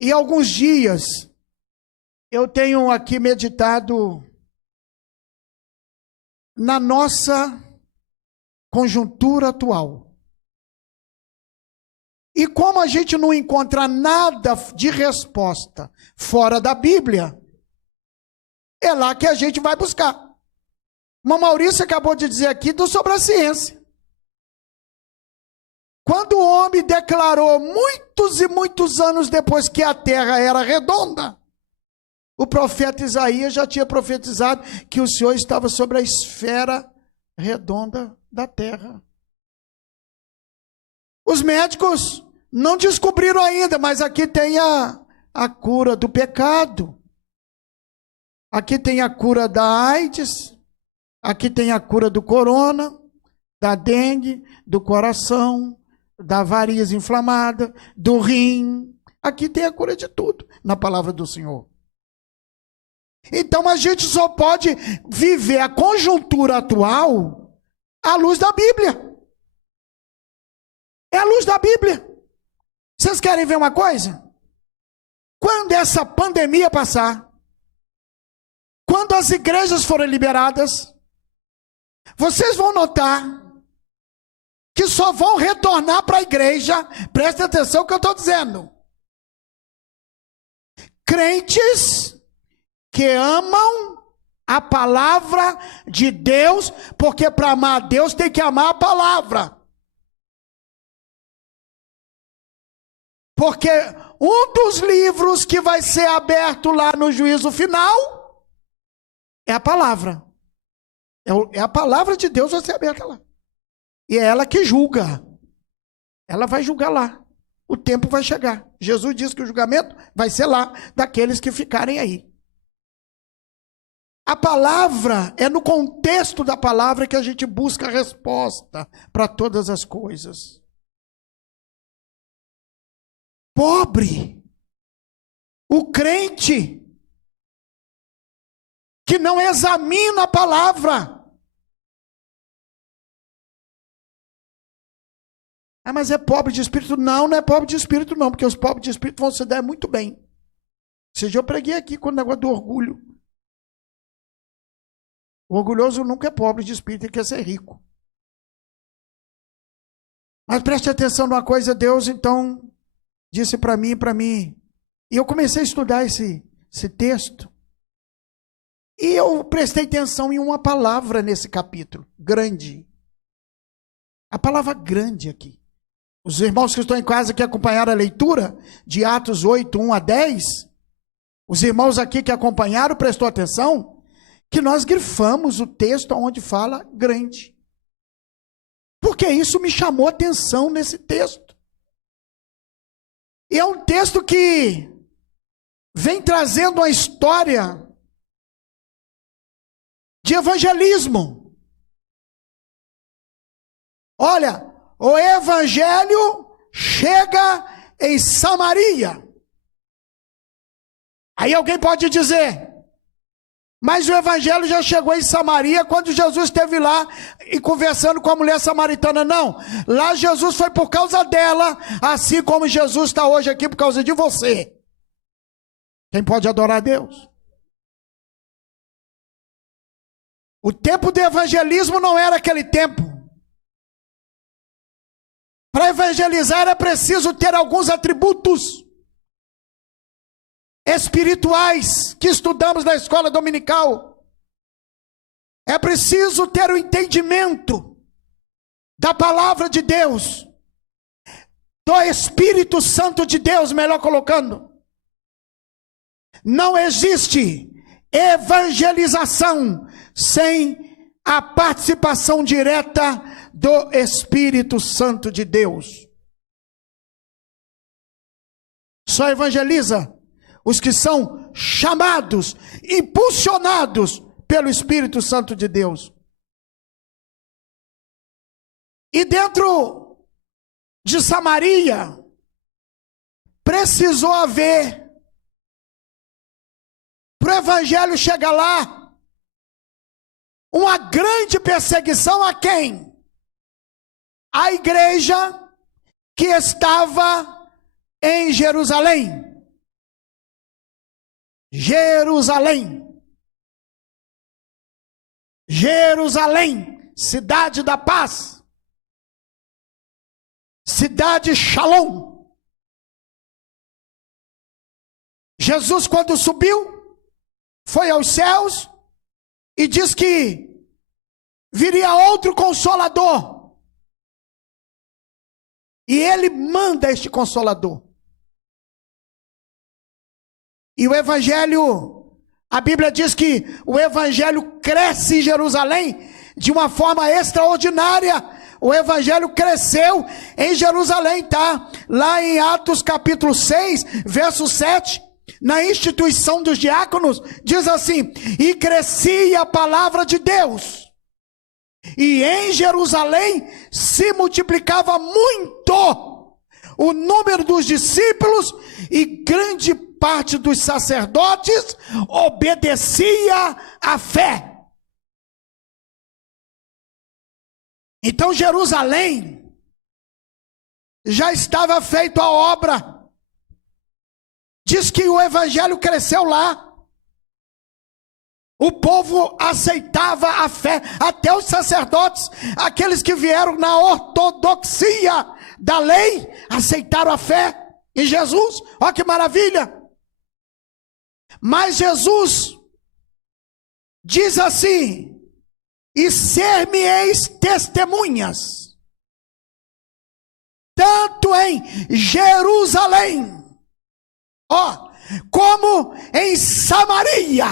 E alguns dias eu tenho aqui meditado na nossa conjuntura atual. E como a gente não encontra nada de resposta fora da Bíblia, é lá que a gente vai buscar. Uma Maurício acabou de dizer aqui sobre a ciência. Quando o homem declarou muitos e muitos anos depois que a terra era redonda, o profeta Isaías já tinha profetizado que o Senhor estava sobre a esfera redonda da terra. Os médicos não descobriram ainda, mas aqui tem a cura do pecado. Aqui tem a cura da AIDS. Aqui tem a cura do corona, da dengue, do coração, da varize inflamada, do rim. Aqui tem a cura de tudo na palavra do Senhor. Então a gente só pode viver a conjuntura atual à luz da Bíblia. É a luz da Bíblia. Vocês querem ver uma coisa? Quando essa pandemia passar, quando as igrejas forem liberadas, vocês vão notar que só vão retornar para a igreja, preste atenção no que eu estou dizendo, crentes que amam a palavra de Deus, porque para amar a Deus tem que amar a palavra. Porque um dos livros que vai ser aberto lá no juízo final é a palavra. É a palavra de Deus vai ser aberta lá. E é ela que julga. Ela vai julgar lá. O tempo vai chegar. Jesus disse que o julgamento vai ser lá, daqueles que ficarem aí. A palavra, é no contexto da palavra que a gente busca a resposta para todas as coisas. Pobre, o crente que não examina a palavra. Ah, mas é pobre de espírito? Não, não é pobre de espírito não, porque os pobres de espírito vão se dar muito bem. Ou seja, eu preguei aqui com o negócio do orgulho. O orgulhoso nunca é pobre de espírito, ele quer ser rico. Mas preste atenção numa coisa, Deus então disse para mim, e eu comecei a estudar esse texto, e eu prestei atenção em uma palavra nesse capítulo, grande. A palavra grande aqui. Os irmãos que estão em casa que acompanharam a leitura de Atos 8, 1 a 10, os irmãos aqui que acompanharam, prestou atenção, que nós grifamos o texto onde fala grande. Porque isso me chamou a atenção nesse texto. E é um texto que vem trazendo uma história de evangelismo. Olha, o evangelho chega em Samaria. Aí alguém pode dizer, mas o evangelho já chegou em Samaria quando Jesus esteve lá e conversando com a mulher samaritana. Não, lá Jesus foi por causa dela, assim como Jesus está hoje aqui por causa de você. Quem pode adorar a Deus? O tempo do evangelismo não era aquele tempo. Para evangelizar era preciso ter alguns atributos espirituais que estudamos na escola dominical. É preciso ter o entendimento da palavra de Deus, do Espírito Santo de Deus, melhor colocando. Não existe evangelização sem a participação direta do Espírito Santo de Deus. Só evangeliza os que são chamados, impulsionados pelo Espírito Santo de Deus. E dentro de Samaria, precisou haver, para o evangelho chegar lá, uma grande perseguição a quem? A igreja que estava em Jerusalém. Jerusalém. Jerusalém, cidade da paz. Cidade Shalom. Jesus, quando subiu, foi aos céus e diz que viria outro Consolador. E ele manda este Consolador. E o Evangelho, a Bíblia diz que o Evangelho cresce em Jerusalém de uma forma extraordinária. O Evangelho cresceu em Jerusalém, tá? Lá em Atos capítulo 6, verso 7, na instituição dos diáconos, diz assim: e crescia a palavra de Deus, e em Jerusalém se multiplicava muito o número dos discípulos, e grande parte dos sacerdotes obedecia à fé. Então Jerusalém já estava feita a obra. Diz que o evangelho cresceu lá. O povo aceitava a fé, até os sacerdotes, aqueles que vieram na ortodoxia da lei, aceitaram a fé em Jesus. Olha que maravilha! Mas Jesus diz assim: e ser-me-eis testemunhas, tanto em Jerusalém, como em Samaria,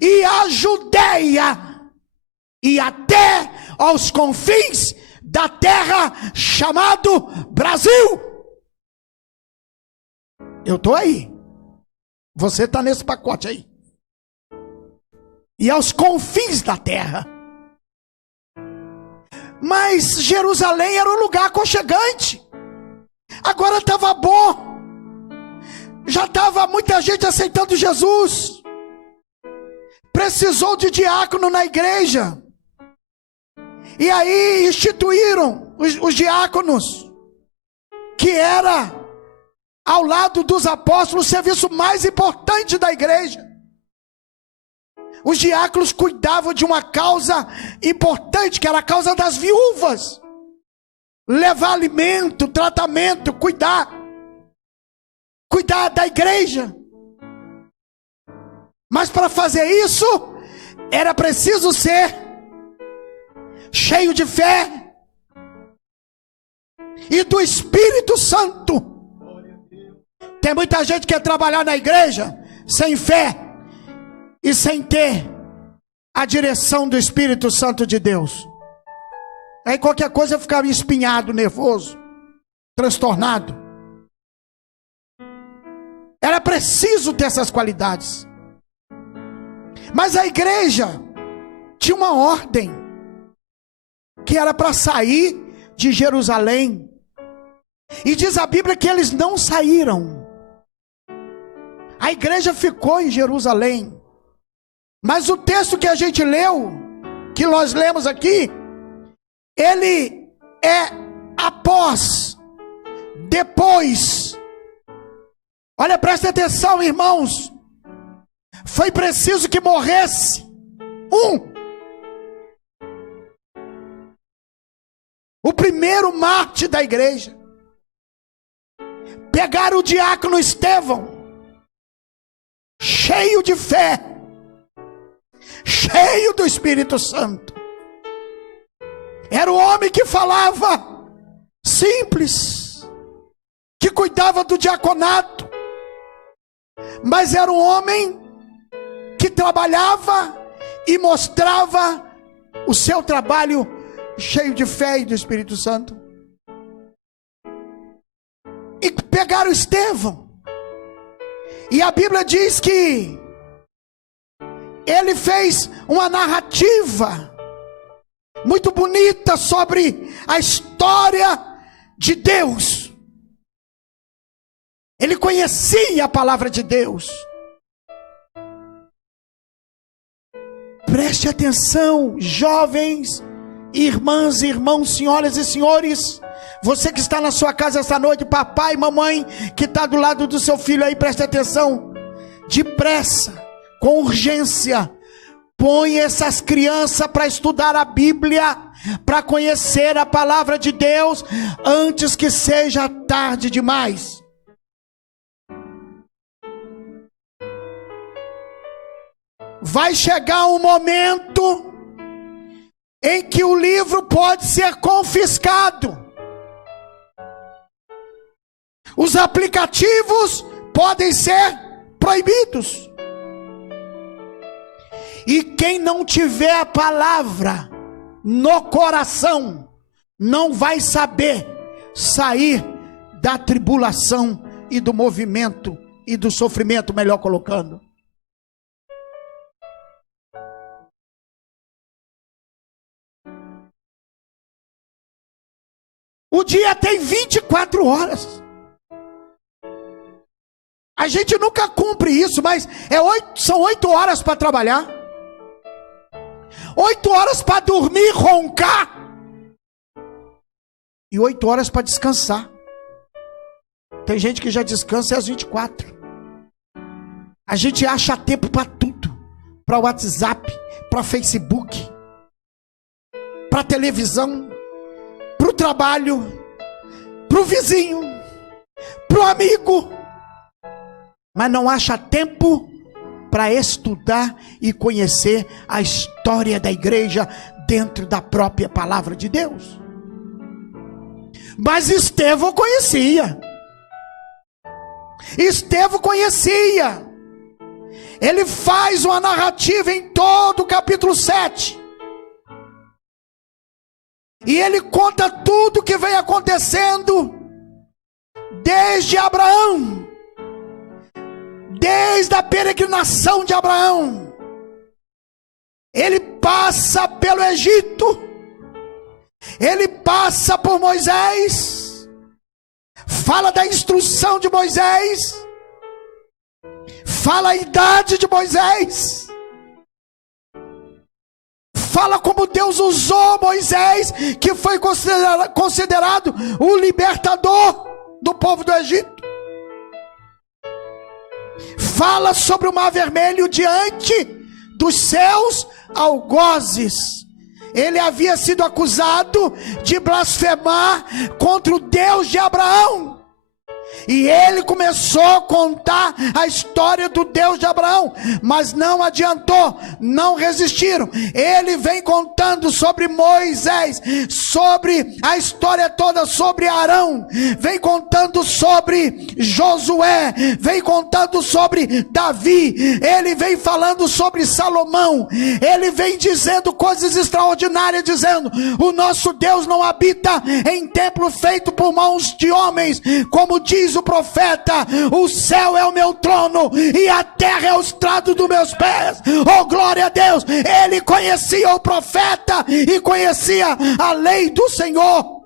e a Judeia, e até aos confins da terra, chamado Brasil. Eu estou aí, você está nesse pacote aí. E aos confins da terra. Mas Jerusalém era um lugar aconchegante. Agora estava bom. Já estava muita gente aceitando Jesus. Precisou de diácono na igreja. E aí instituíram os diáconos, que era, ao lado dos apóstolos, o serviço mais importante da igreja. Os diáconos cuidavam de uma causa importante, que era a causa das viúvas. Levar alimento, tratamento, cuidar da igreja. Mas para fazer isso, era preciso ser cheio de fé e do Espírito Santo. Tem muita gente que quer trabalhar na igreja sem fé e sem ter a direção do Espírito Santo de Deus. Aí qualquer coisa ficava espinhado, nervoso, transtornado. Era preciso ter essas qualidades. Mas a igreja tinha uma ordem, que era para sair de Jerusalém. E diz a Bíblia que eles não saíram. A igreja ficou em Jerusalém. Mas o texto que a gente leu, que nós lemos aqui, ele é após, depois. Olha, presta atenção, irmãos. Foi preciso que morresse o primeiro mártir da igreja. Pegaram o diácono Estevão, cheio de fé, cheio do Espírito Santo. Era o homem que falava simples, que cuidava do diaconato, mas era um homem que trabalhava e mostrava o seu trabalho cheio de fé e do Espírito Santo. E pegaram Estevão, e a Bíblia diz que ele fez uma narrativa muito bonita sobre a história de Deus. Ele conhecia a palavra de Deus. Preste atenção, jovens, irmãs e irmãos, senhoras e senhores. Você que está na sua casa esta noite, papai, mamãe, que está do lado do seu filho aí, preste atenção. depressa, com urgência, põe essas crianças para estudar a Bíblia, para conhecer a palavra de Deus, antes que seja tarde demais. Vai chegar um momento em que o livro pode ser confiscado. Os aplicativos podem ser proibidos. E quem não tiver a palavra no coração, não vai saber sair da tribulação e do movimento e do sofrimento, melhor colocando. O dia tem 24 horas. A gente nunca cumpre isso, mas são 8 horas para trabalhar, 8 horas para dormir, roncar, e 8 horas para descansar. Tem gente que já descansa às 24. A gente acha tempo para tudo, para WhatsApp, para Facebook, para televisão, para o trabalho, para o vizinho, para o amigo, mas não acha tempo para estudar e conhecer a história da igreja dentro da própria palavra de Deus. Mas Estevão conhecia. Estevão conhecia. Ele faz uma narrativa em todo o capítulo 7. E ele conta tudo que vem acontecendo desde Abraão, desde a peregrinação de Abraão. Ele passa pelo Egito, ele passa por Moisés, fala da instrução de Moisés, fala a idade de Moisés, fala como Deus usou Moisés, que foi considerado o libertador do povo do Egito. Fala sobre o Mar Vermelho diante dos seus algozes. Ele havia sido acusado de blasfemar contra o Deus de Abraão. E ele começou a contar a história do Deus de Abraão, mas não adiantou, não resistiram. Ele vem contando sobre Moisés, sobre a história toda, sobre Arão, vem contando sobre Josué, vem contando sobre Davi, ele vem falando sobre Salomão, ele vem dizendo coisas extraordinárias, dizendo: o nosso Deus não habita em templo feito por mãos de homens, como diz o profeta: o céu é o meu trono e a terra é o estrado dos meus pés. Oh, glória a Deus! Ele conhecia o profeta e conhecia a lei do Senhor.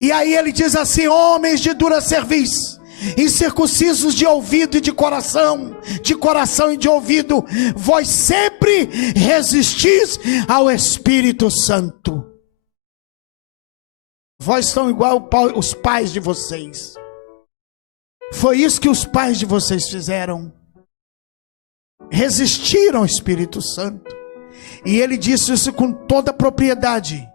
E aí ele diz assim: homens de dura cerviz, incircuncisos de ouvido e de coração e de ouvido, vós sempre resistis ao Espírito Santo. Vós são igual os pais de vocês. Foi isso que os pais de vocês fizeram. Resistiram ao Espírito Santo. E ele disse isso com toda a propriedade.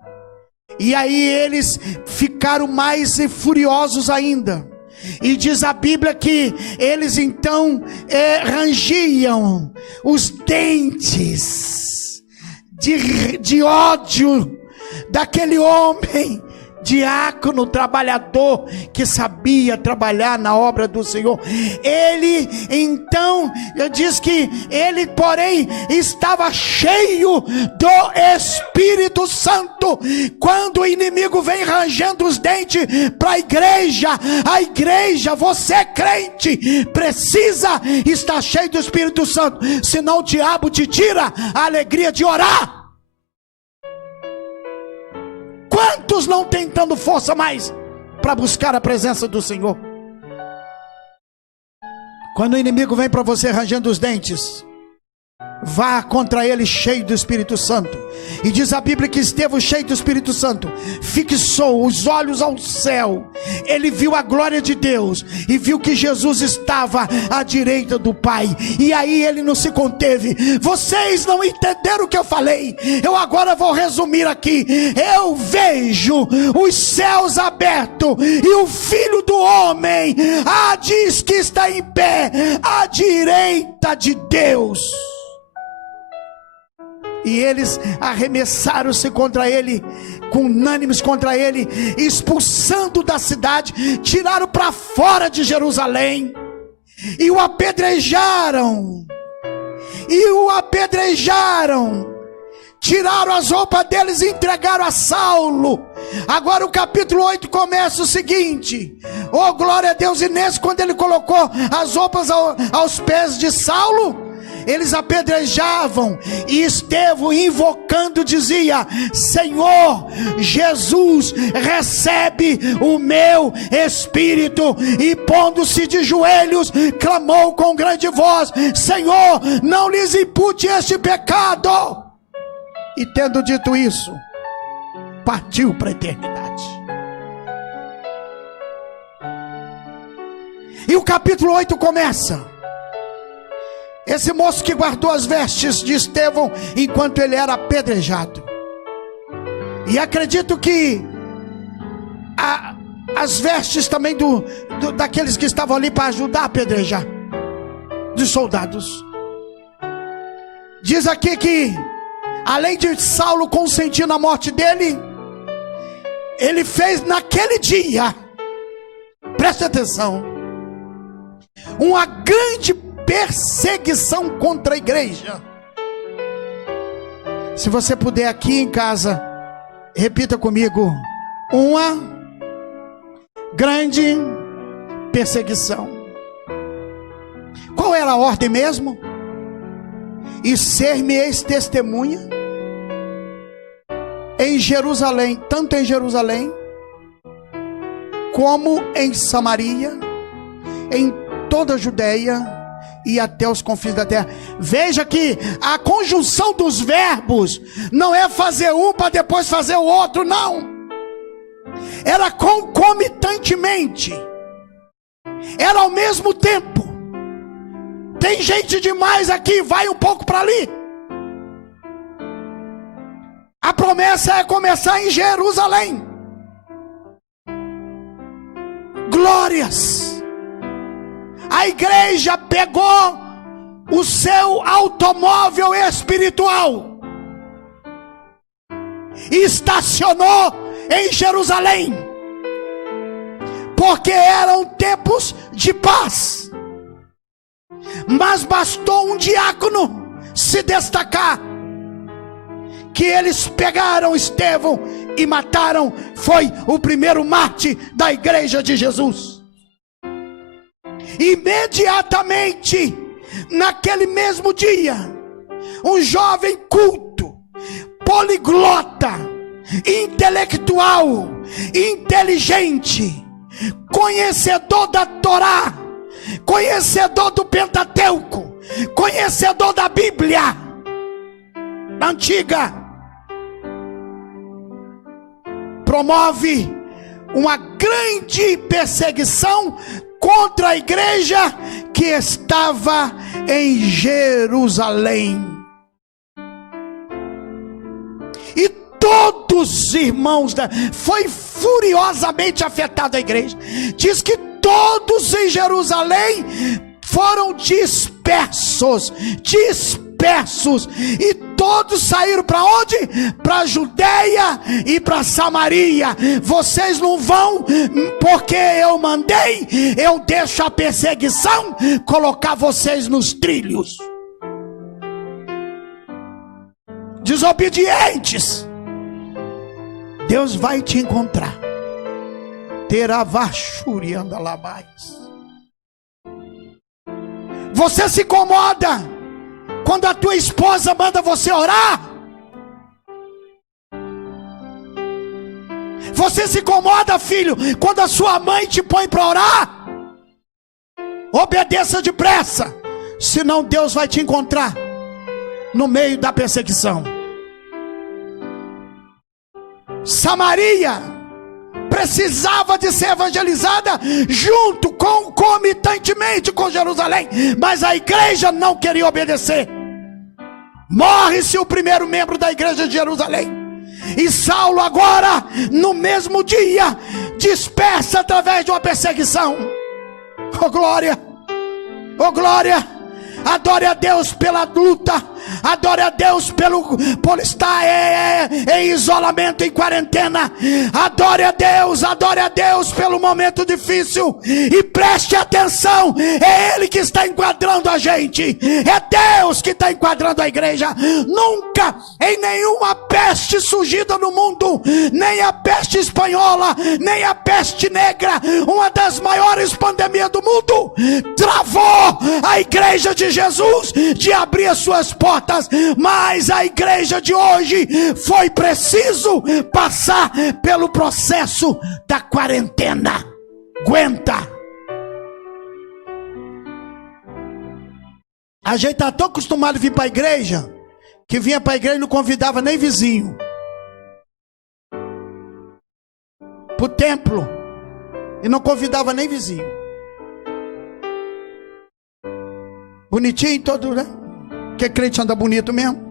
E aí eles ficaram mais furiosos ainda. E diz a Bíblia que eles então rangiam os dentes de ódio daquele homem, diácono, trabalhador, que sabia trabalhar na obra do Senhor. Ele então diz que ele, porém, estava cheio do Espírito Santo. Quando o inimigo vem rangendo os dentes para a igreja, você crente, precisa estar cheio do Espírito Santo, senão o diabo te tira a alegria de orar. Quantos não têm tendo força mais para buscar a presença do Senhor? Quando o inimigo vem para você rangendo os dentes, vá contra ele cheio do Espírito Santo. E diz a Bíblia que Estevão, cheio do Espírito Santo, fixou os olhos ao céu. Ele viu a glória de Deus e viu que Jesus estava à direita do Pai. E aí ele não se conteve. Vocês não entenderam o que eu falei. Eu agora vou resumir aqui. Eu vejo os céus abertos e o Filho do Homem diz que está em pé à direita de Deus. E eles arremessaram-se contra ele, com unânimes contra ele, expulsando da cidade, tiraram para fora de Jerusalém, e o apedrejaram, tiraram as roupas deles e entregaram a Saulo. Agora o capítulo 8 começa o seguinte: oh glória a Deus. E nesse, quando ele colocou as roupas aos pés de Saulo, eles apedrejavam, e Estevão, invocando, dizia: Senhor Jesus, recebe o meu espírito. E pondo-se de joelhos, clamou com grande voz: Senhor, não lhes impute este pecado. E tendo dito isso, partiu para a eternidade. E o capítulo 8 começa. Esse moço que guardou as vestes de Estevão enquanto ele era apedrejado. E acredito que as vestes também daqueles que estavam ali para ajudar a apedrejar, dos soldados. Diz aqui que, além de Saulo consentir na morte dele, ele fez naquele dia, preste atenção, uma grande perseguição contra a igreja. Se você puder aqui em casa, repita comigo: uma grande perseguição. Qual era a ordem mesmo? E ser-me-eis testemunha em Jerusalém, tanto em Jerusalém como em Samaria, em toda a Judéia e até os confins da terra. Veja que a conjunção dos verbos não é fazer um para depois fazer o outro, não. Era concomitantemente, era ao mesmo tempo. Tem gente demais aqui, vai um pouco para ali. A promessa é começar em Jerusalém. Glórias. A igreja pegou o seu automóvel espiritual e estacionou em Jerusalém, porque eram tempos de paz. Mas bastou um diácono se destacar, que eles pegaram Estevão e mataram. Foi o primeiro mártir da igreja de Jesus. Imediatamente, naquele mesmo dia, um jovem culto, poliglota, intelectual, inteligente, conhecedor da Torá, conhecedor do Pentateuco, conhecedor da Bíblia antiga, promove uma grande perseguição contra a igreja que estava em Jerusalém. E todos os irmãos foi furiosamente afetada a igreja. Diz que todos em Jerusalém foram dispersos, e todos saíram para onde? Para a Judeia e para Samaria. Vocês não vão porque eu mandei. Eu deixo a perseguição colocar vocês nos trilhos. Desobedientes, Deus vai te encontrar. Teravachuri anda lá mais. Você se incomoda quando a tua esposa manda você orar? Você se incomoda, filho, quando a sua mãe te põe para orar? Obedeça depressa, senão Deus vai te encontrar. no meio da perseguição. Samaria precisava de ser evangelizada junto, concomitantemente com Jerusalém, mas a igreja não queria obedecer. Morre-se o primeiro membro da igreja de Jerusalém, e Saulo agora, no mesmo dia, dispersa através de uma perseguição. Oh glória, oh glória. Adore a Deus pela luta, adore a Deus por estar em isolamento, em quarentena. Adore a Deus pelo momento difícil, e preste atenção, é Ele que está enquadrando a gente, é Deus que está enquadrando a igreja. Nunca em nenhuma peste surgida no mundo, nem a peste espanhola, nem a peste negra, uma das maiores pandemias do mundo, travou a igreja de Jesus de abrir as suas portas. Mas a igreja de hoje foi preciso passar pelo processo da quarentena. Aguenta. A gente está tão acostumado a vir para a igreja, que vinha para a igreja e não convidava nem vizinho para o templo, e não convidava nem vizinho. Bonitinho todo, né? Porque crente anda bonito mesmo.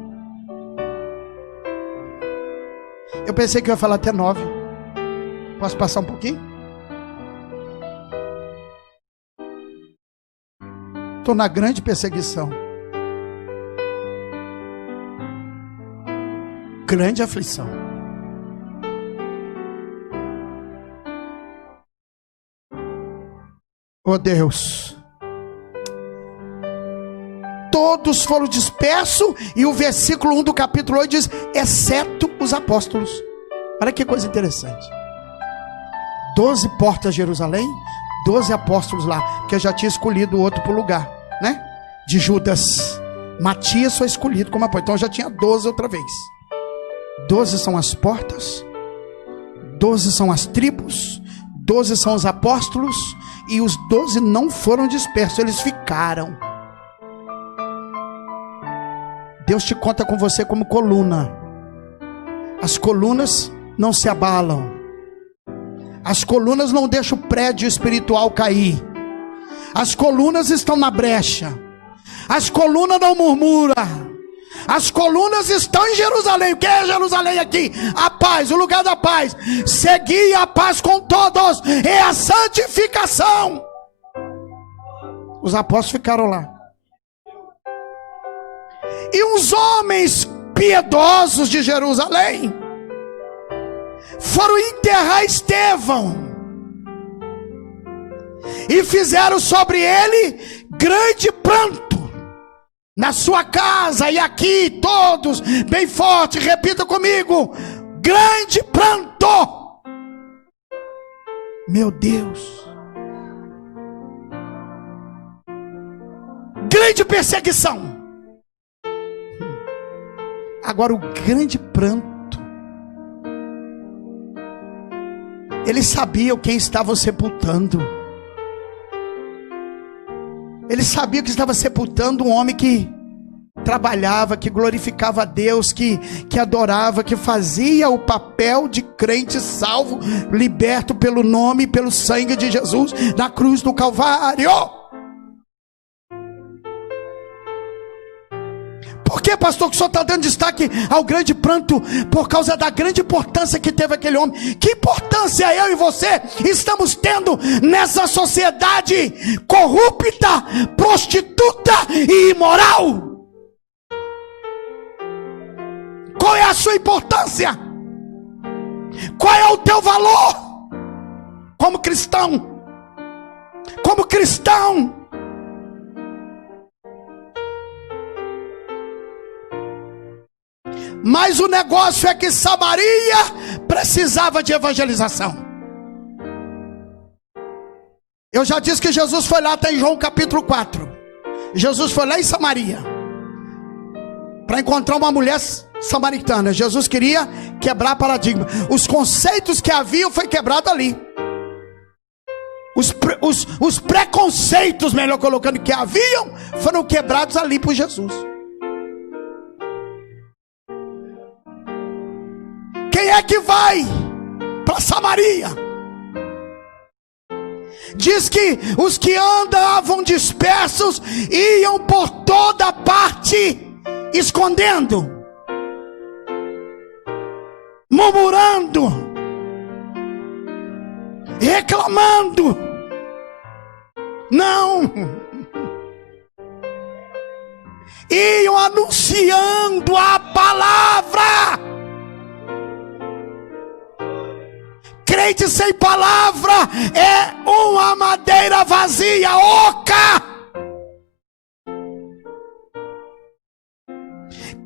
Eu pensei que eu ia falar até 9. Posso passar um pouquinho? Estou na grande perseguição, grande aflição. Oh Deus, todos foram dispersos, e o versículo 1 do capítulo 8 diz: exceto os apóstolos. Olha que coisa interessante. 12 portas de Jerusalém, 12 apóstolos lá, que eu já tinha escolhido o outro para o lugar, né? De Judas. Matias foi escolhido como apóstolo, então já tinha 12 outra vez. 12 são as portas, 12 são as tribos, 12 são os apóstolos, e os 12 não foram dispersos, eles ficaram. Deus te conta com você como coluna. As colunas não se abalam, as colunas não deixam o prédio espiritual cair, as colunas estão na brecha, as colunas não murmuram, as colunas estão em Jerusalém. O que é Jerusalém aqui? A paz, o lugar da paz. Segui a paz com todos, é a santificação. Os apóstolos ficaram lá, e uns homens piedosos de Jerusalém foram enterrar Estevão e fizeram sobre ele grande pranto, na sua casa e aqui, todos bem forte, repita comigo: grande pranto. Meu Deus, grande perseguição. Agora o grande pranto, eles sabiam quem estavam sepultando. Eles sabiam que estava sepultando um homem que trabalhava, que glorificava a Deus, que adorava, que fazia o papel de crente salvo, liberto pelo nome e pelo sangue de Jesus na cruz do Calvário. Por que, pastor, que o senhor está dando destaque ao grande pranto? Por causa da grande importância que teve aquele homem. Que importância eu e você estamos tendo nessa sociedade corrupta, prostituta e imoral? Qual é a sua importância? Qual é o teu valor como cristão? Como cristão? Mas o negócio é que Samaria precisava de evangelização. Eu já disse que Jesus foi lá, está em João capítulo 4. Jesus foi lá em Samaria para encontrar uma mulher samaritana. Jesus queria quebrar paradigma. Os conceitos que haviam foi quebrado ali. Os preconceitos, melhor colocando, que haviam, foram quebrados ali por Jesus. que vai para Samaria. Diz que os que andavam dispersos iam por toda parte, escondendo, murmurando, reclamando. Não, iam anunciando a palavra. Crente sem palavra é uma madeira vazia, oca.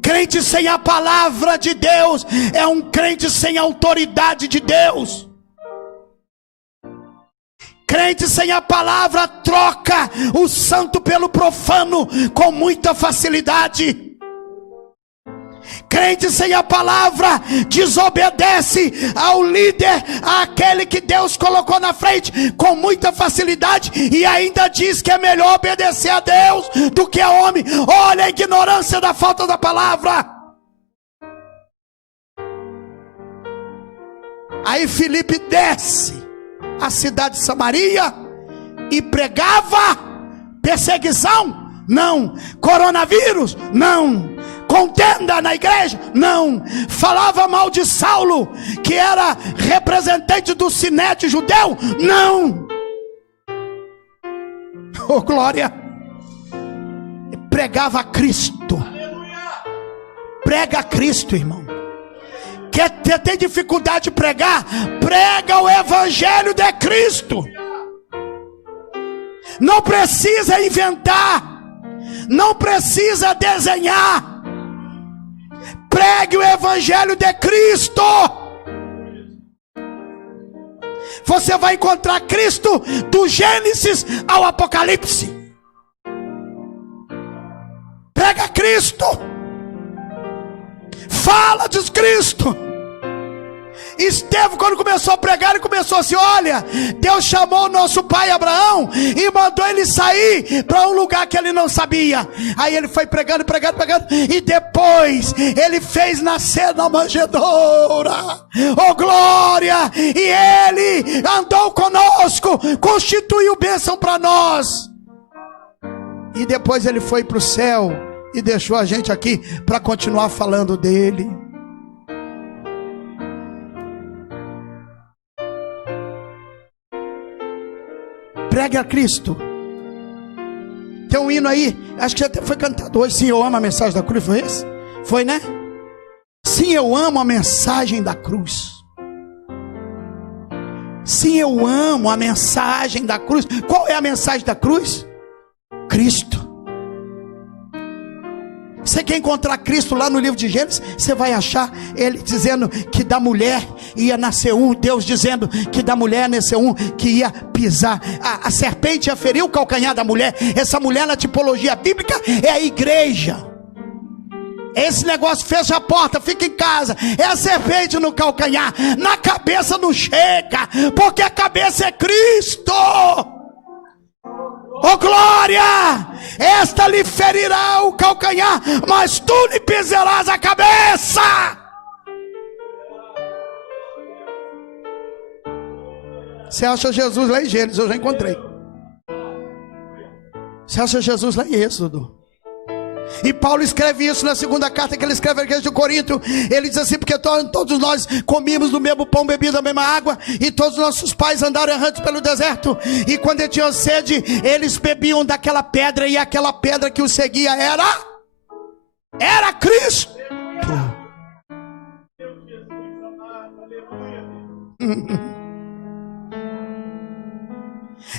Crente sem a palavra de Deus é um crente sem a autoridade de Deus. Crente sem a palavra troca o santo pelo profano com muita facilidade. Crente sem a palavra desobedece ao líder, àquele que Deus colocou na frente, com muita facilidade, e ainda diz que é melhor obedecer a Deus do que a homem. Olha a ignorância da falta da palavra. Aí Filipe desce a cidade de Samaria e pregava. Perseguição? Não. Coronavírus? Não. Contenda na igreja? Não. Falava mal de Saulo, que era representante do sinédrio judeu? Não. Oh, glória. Pregava Cristo. Prega Cristo, irmão. Quer ter dificuldade de pregar? Prega o evangelho de Cristo. Não precisa inventar, não precisa desenhar. Pregue o evangelho de Cristo. Você vai encontrar Cristo do Gênesis ao Apocalipse. Prega Cristo. Fala de Cristo. Estevão, quando começou a pregar, ele começou assim: olha, Deus chamou o nosso pai Abraão e mandou ele sair para um lugar que ele não sabia. Aí ele foi pregando, e depois ele fez nascer na manjedoura. Oh, glória! E ele andou conosco, constituiu bênção para nós. E depois ele foi para o céu e deixou a gente aqui para continuar falando dele. Pregue a Cristo. Tem um hino aí, acho que até foi cantado hoje. Sim, eu amo a mensagem da cruz. Foi esse? Foi, né? Sim, eu amo a mensagem da cruz. Sim, eu amo a mensagem da cruz. Qual é a mensagem da cruz? Cristo. Você quer encontrar Cristo lá no livro de Gênesis? Você vai achar ele dizendo que da mulher ia nascer um. Deus dizendo que da mulher nasceu um que ia pisar. A serpente ia ferir o calcanhar da mulher. Essa mulher na tipologia bíblica é a igreja. Esse negócio, fecha a porta, fica em casa. É a serpente no calcanhar. Na cabeça não chega, porque a cabeça é Cristo. Oh, glória! Esta lhe ferirá o calcanhar, mas tu lhe pisarás a cabeça. Você acha Jesus lá em Gênesis? Eu já encontrei. Você acha Jesus lá em Êxodo? E Paulo escreve isso na segunda carta que ele escreve à igreja de Corinto. Ele diz assim: porque todos nós comíamos do mesmo pão, bebíamos da mesma água, e todos os nossos pais andaram errantes pelo deserto, e quando eles tinham sede, eles bebiam daquela pedra, e aquela pedra que os seguia era Cristo.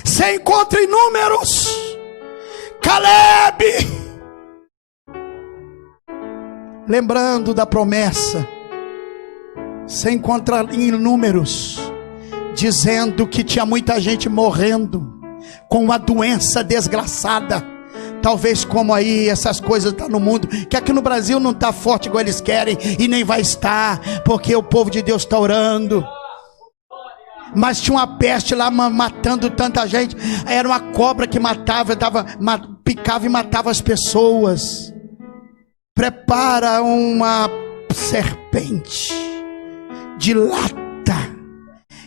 Você encontra inúmeros. Caleb, lembrando da promessa, você encontra inúmeros dizendo que tinha muita gente morrendo com uma doença desgraçada. Talvez como aí essas coisas estão no mundo, que aqui no Brasil não está forte igual eles querem, e nem vai estar, porque o povo de Deus está orando. Mas tinha uma peste lá matando tanta gente. Era uma cobra que picava e matava as pessoas. Prepara uma serpente dilata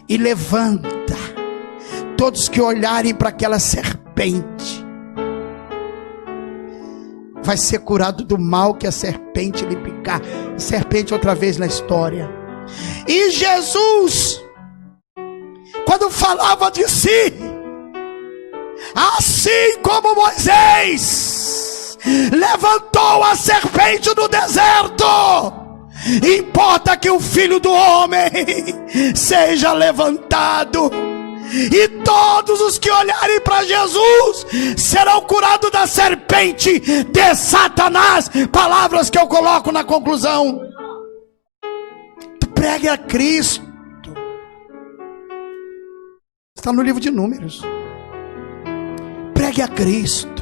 e levanta todos que olharem para aquela serpente. Vai ser curado do mal que a serpente lhe picar. Serpente outra vez na história. E Jesus, quando falava de si, assim como Moisés levantou a serpente do deserto, importa que o Filho do Homem seja levantado, e todos os que olharem para Jesus serão curados da serpente de Satanás. Palavras que eu coloco na conclusão. Pregue a Cristo. Está no livro de Números. Pregue a Cristo.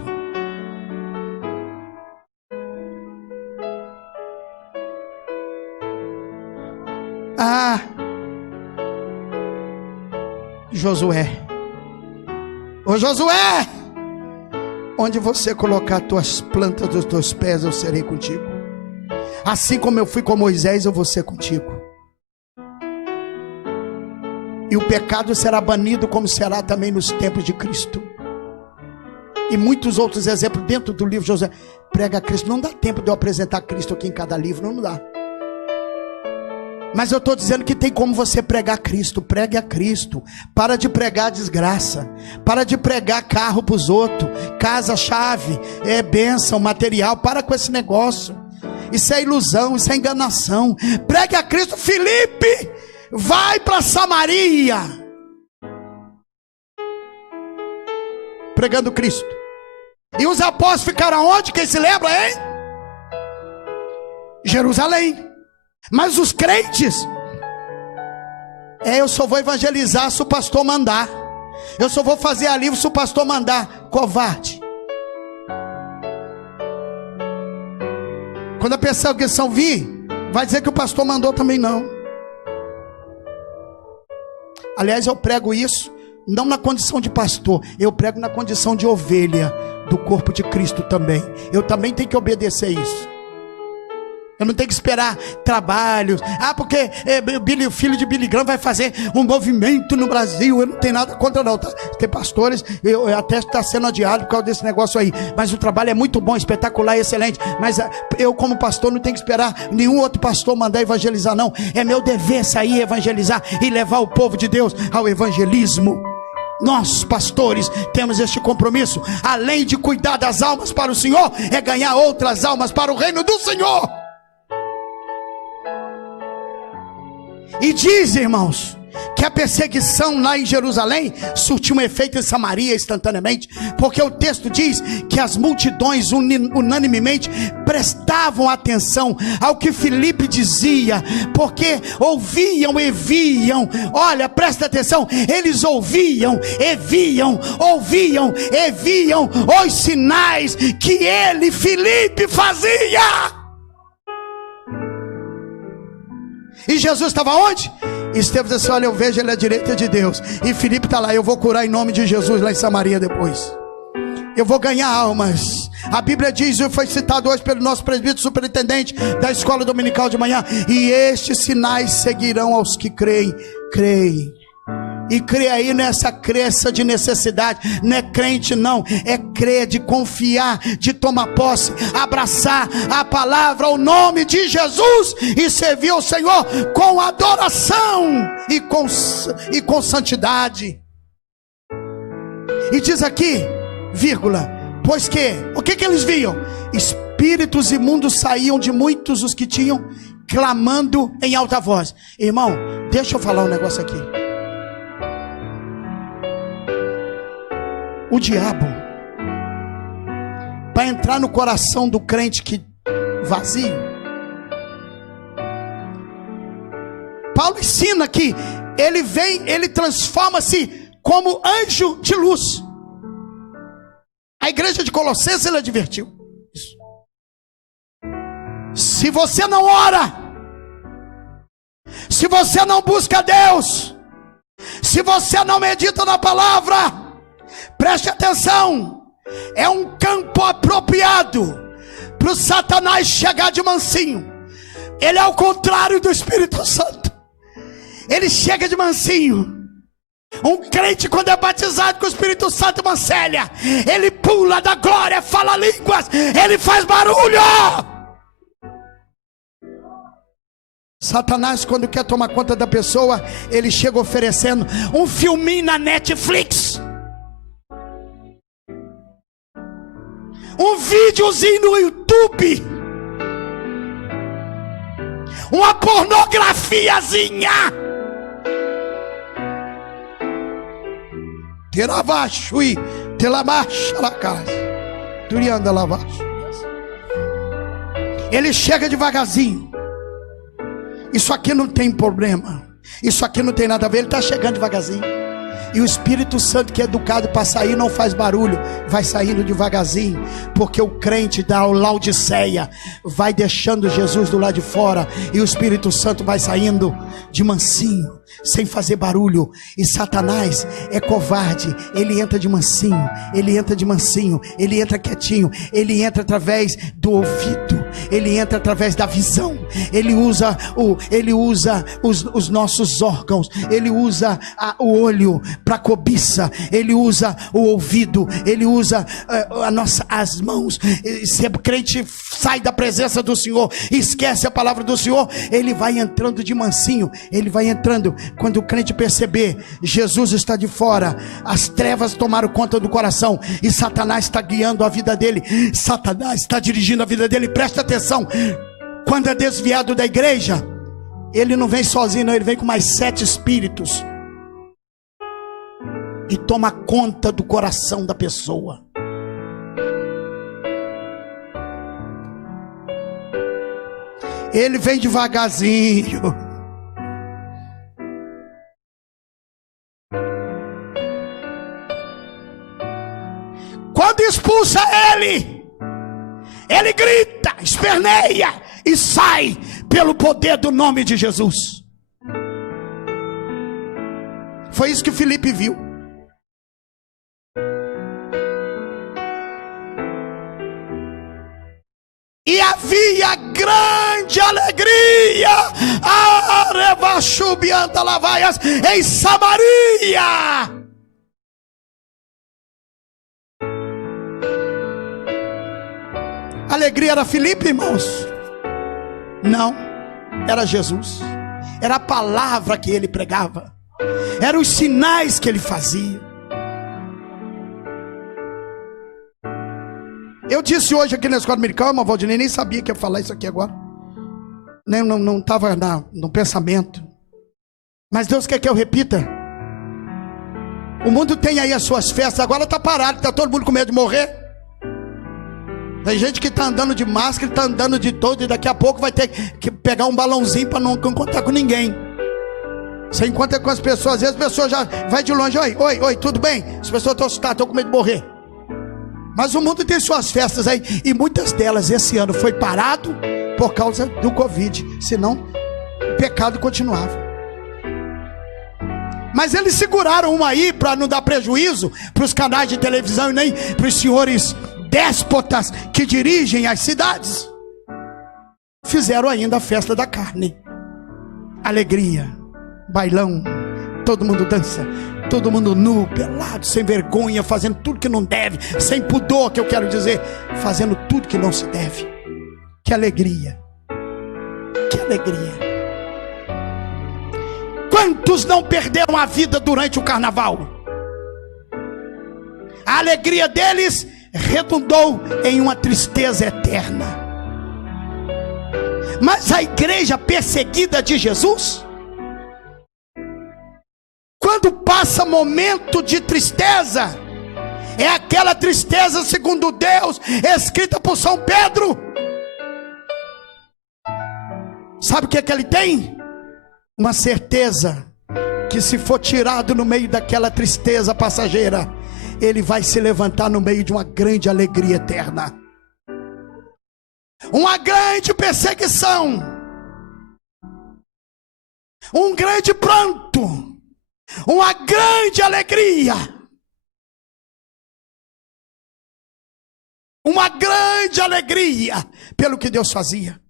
Josué. Ô Josué, onde você colocar as tuas plantas dos teus pés, eu serei contigo. Assim como eu fui com Moisés, eu vou ser contigo. E o pecado será banido, como será também nos tempos de Cristo. E muitos outros exemplos dentro do livro de Josué. Prega a Cristo. Não dá tempo de eu apresentar Cristo aqui em cada livro, não dá. Mas eu estou dizendo que tem como você pregar Cristo. Pregue a Cristo. Para de pregar desgraça. Para de pregar carro para os outros, casa, chave, bênção, material. Para com esse negócio. Isso é ilusão, isso é enganação. Pregue a Cristo. Filipe vai para Samaria pregando Cristo. E os apóstolos ficaram onde? Quem se lembra, hein? Jerusalém. Mas os crentes, eu só vou evangelizar se o pastor mandar. Eu só vou fazer a livro se o pastor mandar. Covarde. Quando a perseguição vir, vai dizer que o pastor mandou também não. Aliás, eu prego isso não na condição de pastor, eu prego na condição de ovelha do corpo de Cristo também. Eu também tenho que obedecer isso. Eu não tenho que esperar trabalhos. Porque o filho de Billy Graham vai fazer um movimento no Brasil. Eu não tenho nada contra não. Tem pastores, eu até está sendo adiado por causa desse negócio aí. Mas o trabalho é muito bom, espetacular, excelente. Mas eu como pastor não tenho que esperar nenhum outro pastor mandar evangelizar não. É meu dever sair evangelizar e levar o povo de Deus ao evangelismo. Nós, pastores, temos este compromisso. Além de cuidar das almas para o Senhor, é ganhar outras almas para o reino do Senhor. E diz, irmãos, que a perseguição lá em Jerusalém surtiu um efeito em Samaria instantaneamente, porque o texto diz que as multidões unanimemente prestavam atenção ao que Filipe dizia, porque ouviam e viam. Olha, presta atenção, eles ouviam e viam os sinais que ele, Filipe, fazia. E Jesus estava onde? Estevão disse assim: olha, eu vejo ele à direita de Deus. E Filipe está lá: eu vou curar em nome de Jesus lá em Samaria depois. Eu vou ganhar almas. A Bíblia diz, e foi citado hoje pelo nosso presbítero superintendente da escola dominical de manhã: e estes sinais seguirão aos que creem. E crer aí nessa crença de necessidade. Não é crente não, é crer, de confiar, de tomar posse, abraçar a palavra, o nome de Jesus, e servir ao Senhor com adoração e com santidade. E diz aqui, vírgula, pois que, o que eles viam? Espíritos imundos saíam de muitos os que tinham, clamando em alta voz. Irmão, deixa eu falar um negócio aqui. O diabo, para entrar no coração do crente que vazio, Paulo ensina que ele vem, ele transforma-se como anjo de luz. A igreja de Colossenses, ele advertiu isso. Se você não ora, se você não busca Deus, se você não medita na palavra, preste atenção, é um campo apropriado para o Satanás chegar de mansinho. Ele é o contrário do Espírito Santo. ele chega de mansinho. Um crente, quando é batizado com o Espírito Santo, Mancelha, ele pula da glória, fala línguas, ele faz barulho. Satanás, quando quer tomar conta da pessoa, ele chega oferecendo um filminho na Netflix, um videozinho no YouTube, uma pornografiazinha. Teravashui, telamacha la casa. Turianda lavacho. Ele chega devagarzinho. Isso aqui não tem problema. Isso aqui não tem nada a ver. Ele está chegando devagarzinho. E o Espírito Santo, que é educado para sair, não faz barulho, vai saindo devagarzinho, porque o crente da Laodiceia vai deixando Jesus do lado de fora, e o Espírito Santo vai saindo de mansinho, sem fazer barulho. E Satanás é covarde, ele entra de mansinho, ele entra de mansinho, ele entra quietinho, ele entra através do ouvido, ele entra através da visão, ele usa os nossos órgãos, ele usa o olho para cobiça, ele usa o ouvido, ele usa as mãos. Se o crente sai da presença do Senhor, esquece a palavra do Senhor, ele vai entrando de mansinho, ele vai entrando. Quando o crente perceber, Jesus está de fora, as trevas tomaram conta do coração, e Satanás está guiando a vida dele, Satanás está dirigindo a vida dele. Presta atenção, quando é desviado da igreja, ele não vem sozinho não, ele vem com mais 7 espíritos, e toma conta do coração da pessoa. Ele vem devagarzinho. Quando expulsa ele grita, esperneia e sai pelo poder do nome de Jesus. Foi isso que Filipe viu. E havia grande alegria em Samaria. A alegria era Filipe, irmãos? Não, era Jesus. Era a palavra que ele pregava, eram os sinais que ele fazia. Eu disse hoje aqui na escola dominical, irmão Valdinei, nem sabia que ia falar isso aqui agora, não estava no pensamento, mas Deus quer que eu repita. O mundo tem aí as suas festas, agora está parado, está todo mundo com medo de morrer. Tem gente que está andando de máscara, está andando de todo, e daqui a pouco vai ter que pegar um balãozinho para não encontrar com ninguém. Você encontra com as pessoas, às vezes as pessoas já vai de longe, oi, tudo bem? As pessoas estão assustadas, estão com medo de morrer. Mas o mundo tem suas festas aí, e muitas delas esse ano foi parado por causa do Covid, senão o pecado continuava. Mas eles seguraram uma aí para não dar prejuízo para os canais de televisão e nem para os senhores déspotas que dirigem as cidades. Fizeram ainda a festa da carne, alegria, bailão, todo mundo dança, todo mundo nu, pelado, sem vergonha, fazendo tudo que não deve, sem pudor, que eu quero dizer, fazendo tudo que não se deve. Que alegria, que alegria. Quantos não perderam a vida durante o carnaval? A alegria deles redundou em uma tristeza eterna. Mas a igreja perseguida de Jesus, quando passa momento de tristeza, é aquela tristeza segundo Deus, escrita por São Pedro. Sabe o que é que ele tem? Uma certeza que se for tirado no meio daquela tristeza passageira, ele vai se levantar no meio de uma grande alegria eterna. Uma grande perseguição, um grande pranto, uma grande alegria, uma grande alegria pelo que Deus fazia.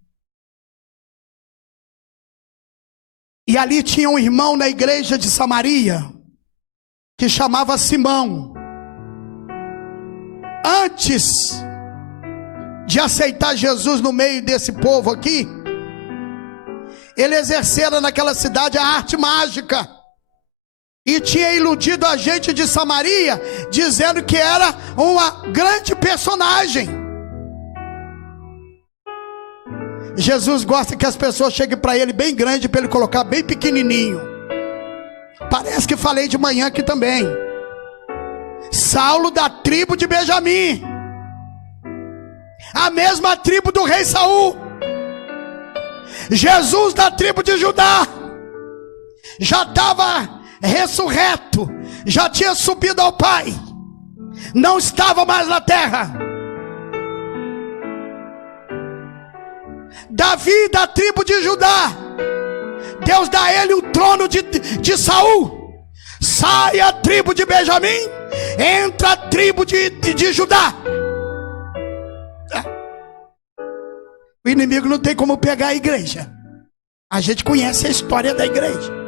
E ali tinha um irmão na igreja de Samaria, que chamava Simão. Antes de aceitar Jesus no meio desse povo aqui, ele exercera naquela cidade a arte mágica, e tinha iludido a gente de Samaria, dizendo que era uma grande personagem. Jesus gosta que as pessoas cheguem para ele bem grande, para ele colocar bem pequenininho. Parece que falei de manhã aqui também. Saulo da tribo de Benjamim, a mesma tribo do rei Saul. Jesus da tribo de Judá, já estava ressurreto, já tinha subido ao Pai, não estava mais na terra. Davi da tribo de Judá, Deus dá a ele o trono de Saul. Sai a tribo de Benjamim, entra a tribo de Judá. O inimigo não tem como pegar a igreja. A gente conhece a história da igreja.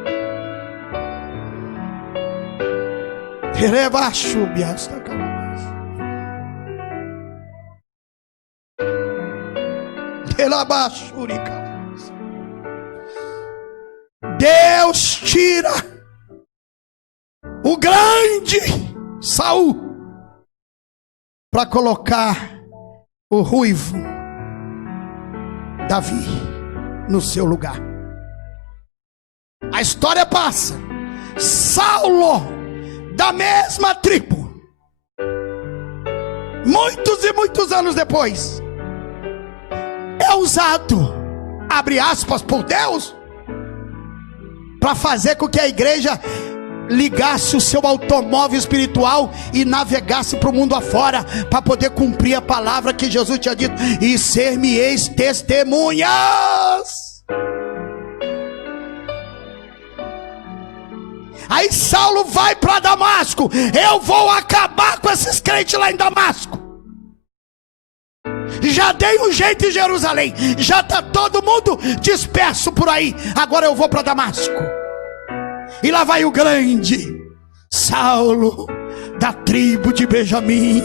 Deus tira o grande Saul para colocar o ruivo Davi no seu lugar. A história passa. Saulo, da mesma tribo, muitos e muitos anos depois, é usado, abre aspas, por Deus, para fazer com que a igreja ligasse o seu automóvel espiritual e navegasse para o mundo afora, para poder cumprir a palavra que Jesus tinha dito: e ser-me-eis testemunhas. Aí Saulo vai para Damasco. Eu vou acabar com esses crentes lá em Damasco. Já dei um jeito em Jerusalém, já está todo mundo disperso por aí. Agora eu vou para Damasco. E lá vai o grande Saulo da tribo de Benjamim.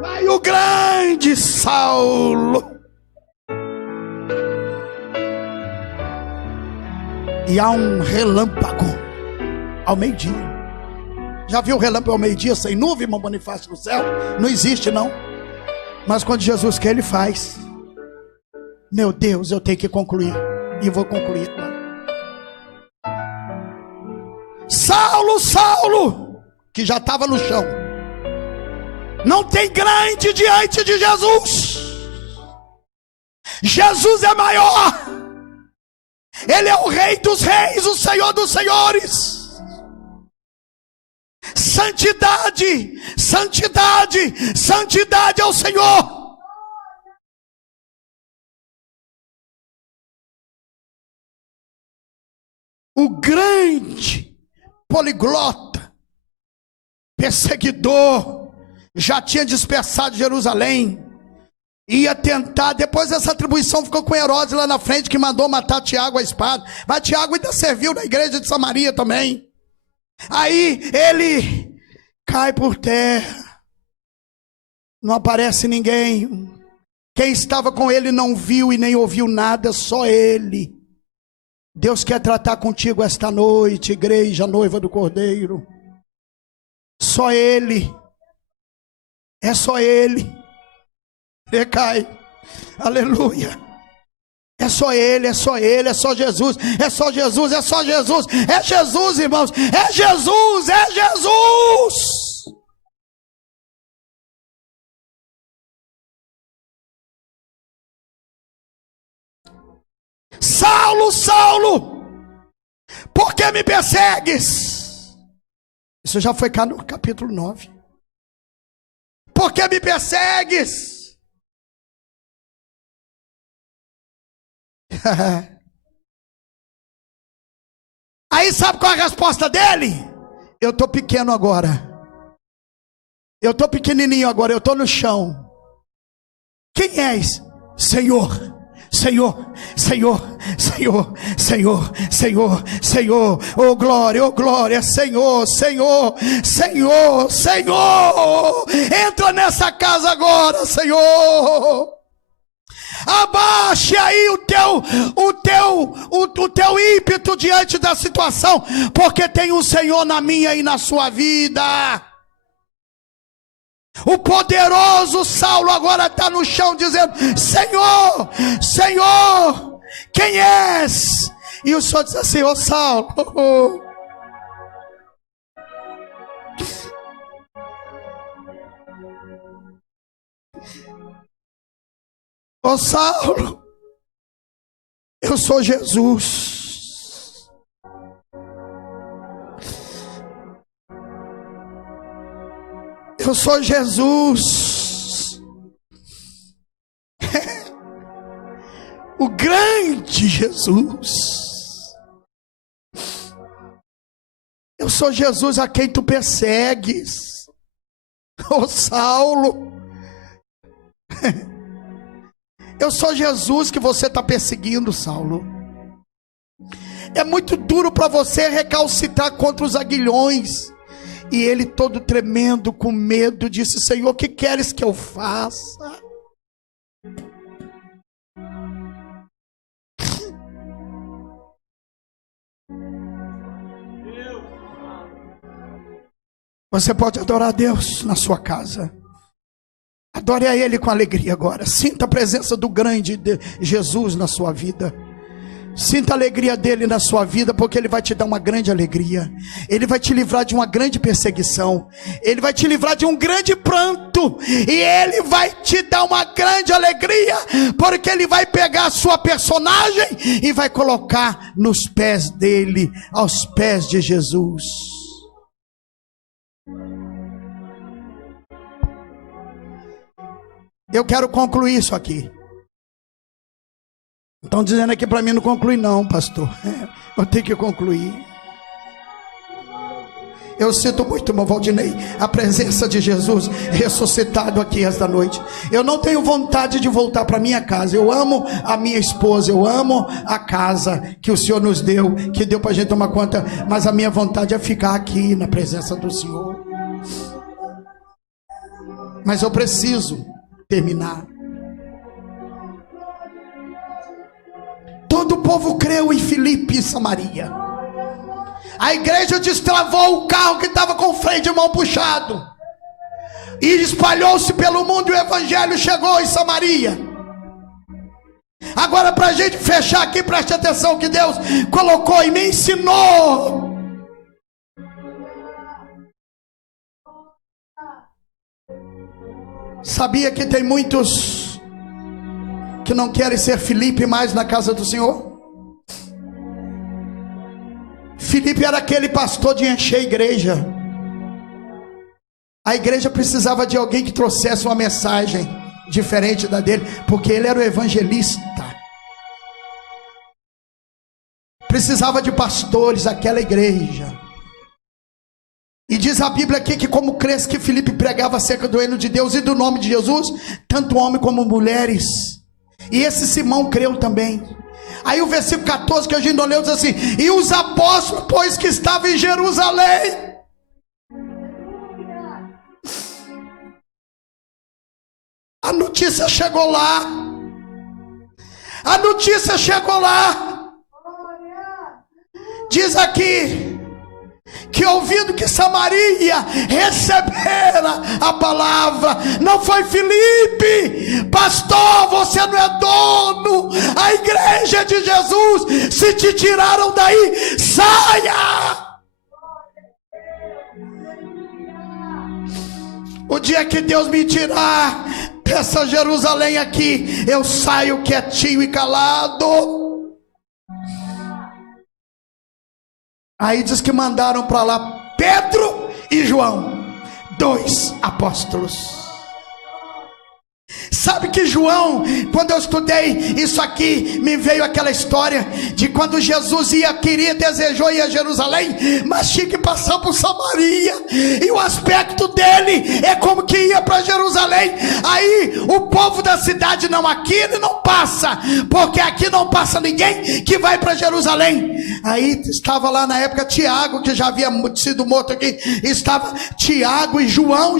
Vai o grande Saulo. E há um relâmpago ao meio-dia. Já viu o relâmpago ao meio-dia sem nuvem, irmão Bonifácio, no céu? Não existe, não. Mas quando Jesus quer, ele faz. Meu Deus, eu tenho que concluir. E vou concluir agora. Saulo, Saulo, que já estava no chão, não tem grande diante de Jesus. Jesus é maior. Ele é o Rei dos Reis, o Senhor dos Senhores. Santidade, santidade, santidade ao Senhor. O grande poliglota, perseguidor, já tinha dispersado Jerusalém. Ia tentar, depois essa atribuição ficou com Herodes lá na frente, que mandou matar Tiago à espada. Mas Tiago ainda serviu na igreja de Samaria também. Aí ele cai por terra, não aparece ninguém. Quem estava com ele não viu e nem ouviu nada, só ele. Deus quer tratar contigo esta noite, igreja, noiva do Cordeiro. Só ele. É só ele. Recai, aleluia. É só ele, é só ele, é só Jesus, é só Jesus, é só Jesus, é Jesus, irmãos, é Jesus, é Jesus. Saulo, Saulo, por que me persegues? Isso já foi cá no capítulo 9. Por que me persegues? Aí sabe qual é a resposta dele? Eu estou pequeno agora. Eu estou pequenininho agora, eu estou no chão. Quem és? Senhor, Senhor, Senhor, Senhor, Senhor, Senhor, Senhor, oh glória, Senhor, Senhor, Senhor, Senhor, entra nessa casa agora, Senhor. Abaixe aí o teu ímpeto diante da situação, porque tem um Senhor na minha e na sua vida. O poderoso Saulo agora está no chão dizendo: Senhor, Senhor, quem és? E o Senhor diz assim: ô Saulo, ô Saulo, eu sou Jesus. Eu sou Jesus. O grande Jesus. Eu sou Jesus a quem tu persegues. Ô Saulo. Eu sou Jesus que você está perseguindo, Saulo. É muito duro para você recalcitrar contra os aguilhões. E ele, todo tremendo, com medo, disse: Senhor, o que queres que eu faça? Você pode adorar a Deus na sua casa. Adore a Ele com alegria agora. Sinta a presença do grande Jesus na sua vida. Sinta a alegria dele na sua vida, porque ele vai te dar uma grande alegria. Ele vai te livrar de uma grande perseguição. Ele vai te livrar de um grande pranto. E ele vai te dar uma grande alegria, porque ele vai pegar a sua personagem e vai colocar nos pés dele, aos pés de Jesus. Eu quero concluir isso aqui. Estão dizendo aqui para mim: não conclui não, pastor. Eu tenho que concluir. Eu sinto muito, irmão Valdinei, a presença de Jesus ressuscitado aqui esta noite. Eu não tenho vontade de voltar para minha casa. Eu amo a minha esposa, eu amo a casa que o Senhor nos deu, que deu para a gente tomar conta. Mas a minha vontade é ficar aqui na presença do Senhor. Mas eu preciso terminar. Todo o povo creu em Filipe e Samaria. A igreja destravou o carro que estava com o freio de mão puxado, e espalhou-se pelo mundo, e o evangelho chegou em Samaria. Agora, para a gente fechar aqui, preste atenção que Deus colocou e me ensinou. Sabia que tem muitos que não querem ser Filipe mais na casa do Senhor? Filipe era aquele pastor de encher a igreja. A igreja precisava de alguém que trouxesse uma mensagem diferente da dele, porque ele era o evangelista. Precisava de pastores aquela igreja. E diz a Bíblia aqui que, como cresce que Filipe pregava acerca do reino de Deus e do nome de Jesus, tanto homem como mulheres. E esse Simão creu também. Aí o versículo 14 que a gente não leu diz assim: e os apóstolos, pois que estavam em Jerusalém, a notícia chegou lá. A notícia chegou lá. Diz aqui que, ouvindo que Samaria recebera a palavra, não foi Filipe: pastor, você não é dono, a igreja de Jesus, se te tiraram daí, saia. O dia que Deus me tirar dessa Jerusalém aqui, eu saio quietinho e calado. Aí diz que mandaram para lá Pedro e João, 2 apóstolos. Sabe que João, quando eu estudei isso aqui, me veio aquela história de quando Jesus desejou ir a Jerusalém, mas tinha que passar por Samaria, e o aspecto dele é como que ia para Jerusalém. Aí o povo da cidade, não, aqui ele não passa, porque aqui não passa ninguém que vai para Jerusalém. Aí estava lá na época Tiago, que já havia sido morto aqui, estava Tiago e João,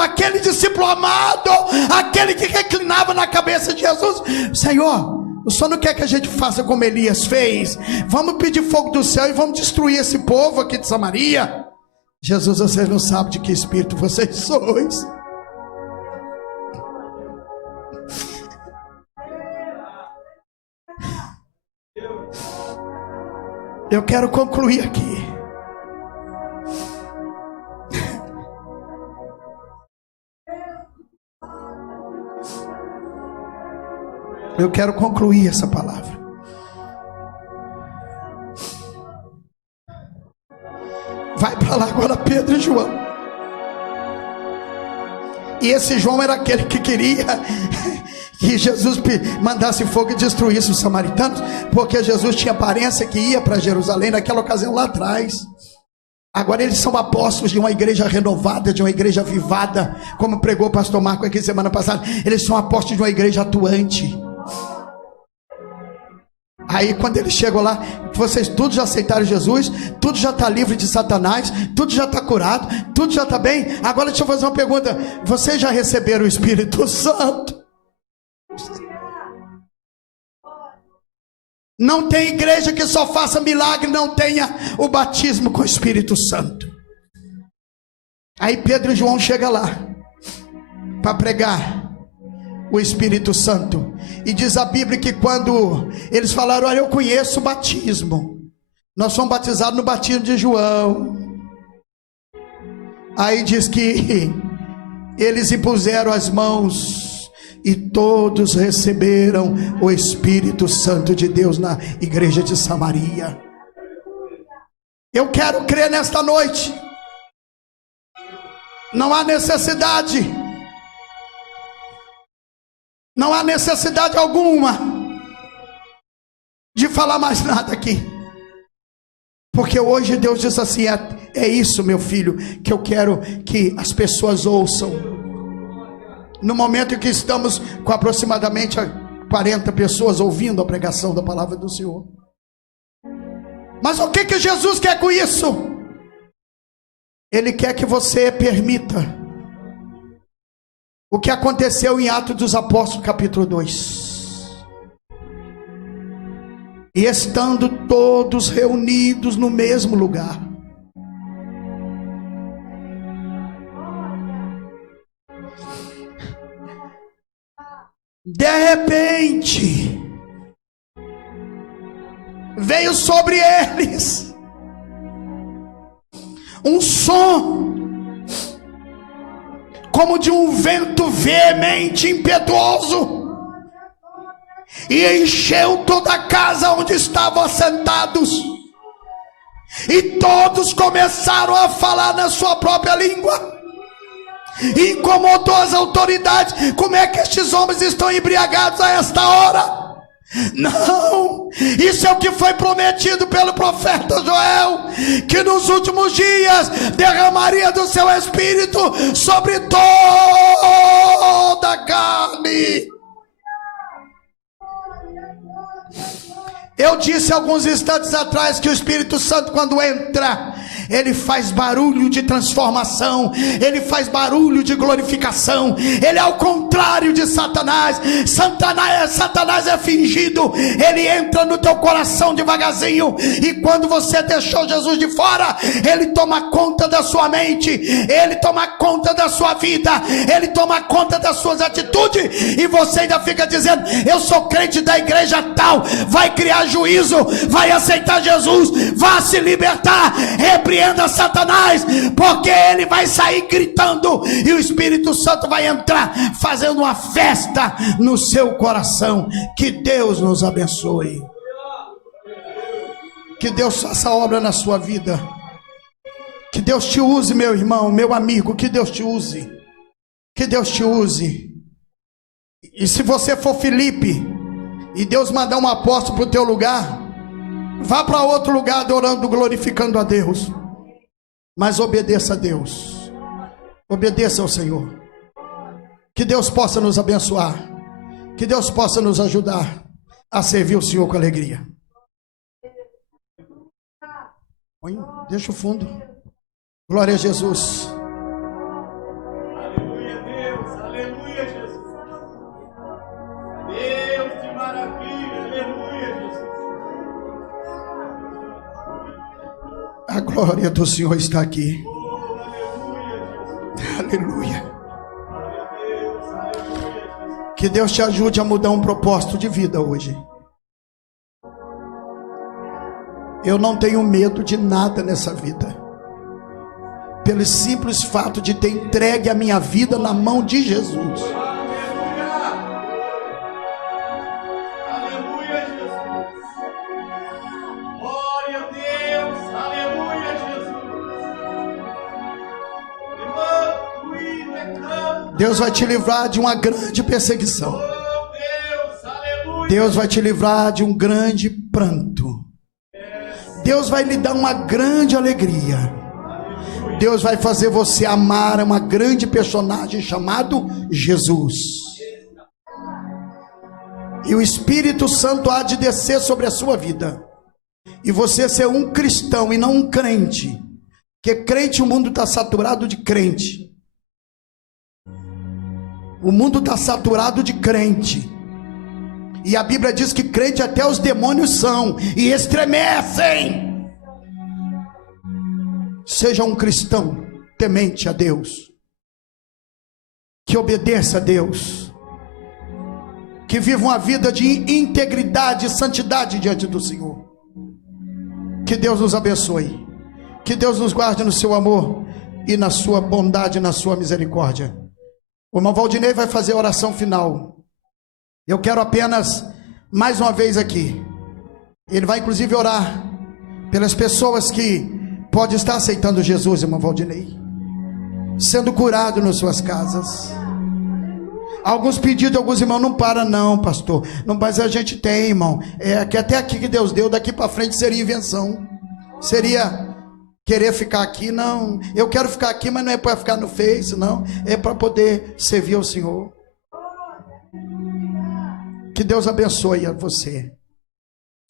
aquele discípulo amado, aquele que reclinava na cabeça de Jesus. Senhor, o Senhor não quer que a gente faça como Elias fez? Vamos pedir fogo do céu e vamos destruir esse povo aqui de Samaria. Jesus, vocês não sabem de que espírito vocês sois. Eu quero concluir aqui. Eu quero concluir essa palavra. Vai para lá agora Pedro e João. E esse João era aquele que queria que Jesus mandasse fogo e destruísse os samaritanos, porque Jesus tinha aparência que ia para Jerusalém naquela ocasião lá atrás. Agora eles são apóstolos de uma igreja renovada, de uma igreja avivada, como pregou o pastor Marco aqui semana passada. Eles são apóstolos de uma igreja atuante. Aí quando eles chegam lá, vocês todos já aceitaram Jesus, tudo já está livre de Satanás, tudo já está curado, tudo já está bem. Agora deixa eu fazer uma pergunta: vocês já receberam o Espírito Santo? Não tem igreja que só faça milagre, não tenha o batismo com o Espírito Santo. Aí Pedro e João chegam lá para pregar o Espírito Santo. E diz a Bíblia que quando eles falaram: olha, eu conheço o batismo, nós somos batizados no batismo de João. Aí diz que eles impuseram as mãos e todos receberam o Espírito Santo de Deus na igreja de Samaria. Eu quero crer nesta noite. Não há necessidade alguma de falar mais nada aqui, porque hoje Deus diz assim: é isso, meu filho, que eu quero que as pessoas ouçam. No momento em que estamos com aproximadamente 40 pessoas ouvindo a pregação da palavra do Senhor. Mas o que Jesus quer com isso? Ele quer que você permita o que aconteceu em Atos dos Apóstolos capítulo 2. E estando todos reunidos no mesmo lugar, de repente veio sobre eles um som como de um vento veemente, impetuoso, e encheu toda a casa onde estavam assentados, e todos começaram a falar na sua própria língua. Incomodou as autoridades. Como é que estes homens estão embriagados a esta hora? Não, isso é o que foi prometido pelo profeta Joel, que nos últimos dias derramaria do seu espírito sobre toda a carne. Eu disse alguns instantes atrás que o Espírito Santo, quando entra, ele faz barulho de transformação, ele faz barulho de glorificação. Ele é ao contrário de Satanás. Satanás é fingido. Ele entra no teu coração devagarzinho, e quando você deixou Jesus de fora, ele toma conta da sua mente, ele toma conta da sua vida, ele toma conta das suas atitudes, e você ainda fica dizendo: eu sou crente da igreja tal. Vai criar juízo, vai aceitar Jesus, vá se libertar, repreenda Satanás, porque ele vai sair gritando, e o Espírito Santo vai entrar fazendo uma festa no seu coração. Que Deus nos abençoe, que Deus faça obra na sua vida, que Deus te use, meu irmão, meu amigo, que Deus te use, que Deus te use. E se você for Filipe e Deus mandar um apóstolo para o teu lugar, vá para outro lugar adorando, glorificando a Deus, mas obedeça a Deus, obedeça ao Senhor. Que Deus possa nos abençoar, que Deus possa nos ajudar a servir o Senhor com alegria. Deixa o fundo. Glória a Jesus. Aleluia, Deus. Aleluia, Jesus. Deus, que maravilha. Aleluia, Jesus. A glória do Senhor está aqui. Oh, aleluia, Jesus. Aleluia. Glória a Deus. Aleluia, Jesus. Que Deus te ajude a mudar um propósito de vida hoje. Eu não tenho medo de nada nessa vida, pelo simples fato de ter entregue a minha vida na mão de Jesus. Aleluia. Aleluia, Jesus. Glória a Deus. Aleluia, Jesus. Deus vai te livrar de uma grande perseguição. Oh, Deus. Aleluia. Deus vai te livrar de um grande pranto. Deus vai lhe dar uma grande alegria. Deus vai fazer você amar uma grande personagem chamado Jesus. E o Espírito Santo há de descer sobre a sua vida. E você ser um cristão e não um crente. Porque crente, o mundo está saturado de crente. O mundo está saturado de crente. E a Bíblia diz que crente até os demônios são e estremecem. Seja um cristão temente a Deus, que obedeça a Deus, que viva uma vida de integridade e santidade diante do Senhor. Que Deus nos abençoe, que Deus nos guarde no seu amor e na sua bondade e na sua misericórdia. O irmão Valdinei vai fazer a oração final. Eu quero apenas, mais uma vez aqui, ele vai inclusive orar pelas pessoas que podem estar aceitando Jesus, irmão Valdinei, sendo curado nas suas casas. Alguns pedidos, alguns irmãos, não para não, pastor, não, mas a gente tem, irmão, que até aqui que Deus deu, daqui para frente seria invenção, seria querer ficar aqui. Não, eu quero ficar aqui, mas não é para ficar no Face, não, é para poder servir ao Senhor. Que Deus abençoe a você.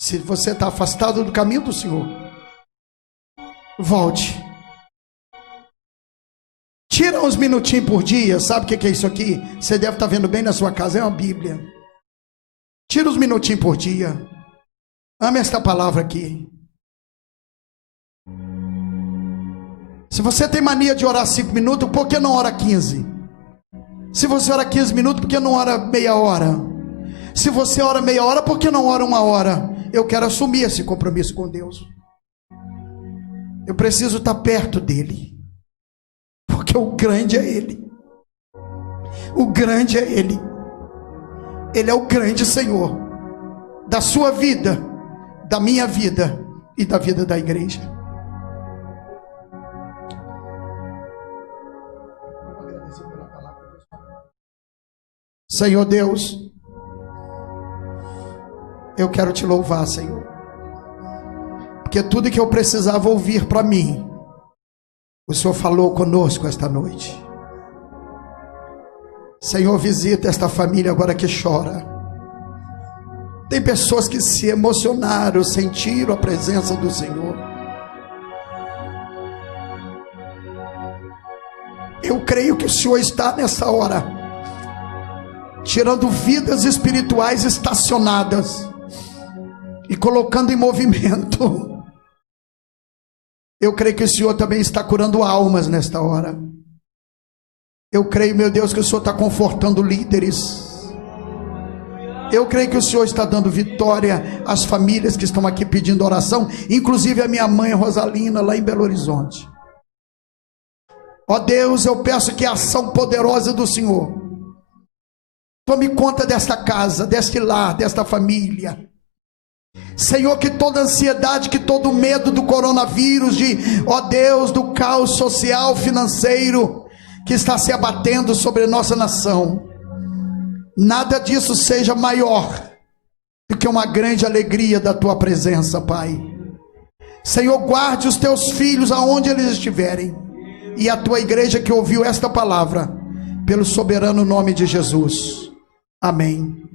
Se você está afastado do caminho do Senhor, volte. Tira uns minutinhos por dia. Sabe o que é isso aqui? Você deve estar vendo bem na sua casa. É uma Bíblia. Tira uns minutinhos por dia. Ame esta palavra aqui. Se você tem mania de orar 5 minutos, por que não ora 15? Se você ora 15 minutos, por que não ora meia hora? Se você ora meia hora, por que não ora 1 hora? Eu quero assumir esse compromisso com Deus. Eu preciso estar perto dele, porque o grande é ele. O grande é ele. Ele é o grande Senhor da sua vida, da minha vida e da vida da igreja. Senhor Deus, eu quero te louvar, Senhor, porque tudo que eu precisava ouvir para mim, o Senhor falou conosco esta noite. Senhor, visita esta família agora que chora. Tem pessoas que se emocionaram, sentiram a presença do Senhor. Eu creio que o Senhor está nessa hora tirando vidas espirituais estacionadas e colocando em movimento. Eu creio que o Senhor também está curando almas nesta hora. Eu creio, meu Deus, que o Senhor está confortando líderes. Eu creio que o Senhor está dando vitória às famílias que estão aqui pedindo oração, inclusive a minha mãe Rosalina, lá em Belo Horizonte. Ó Deus, eu peço que a ação poderosa do Senhor tome conta desta casa, deste lar, desta família. Senhor, que toda ansiedade, que todo medo do coronavírus, ó Deus, do caos social, financeiro, que está se abatendo sobre a nossa nação, nada disso seja maior do que uma grande alegria da tua presença, Pai. Senhor, guarde os teus filhos aonde eles estiverem, e a tua igreja que ouviu esta palavra, pelo soberano nome de Jesus. Amém.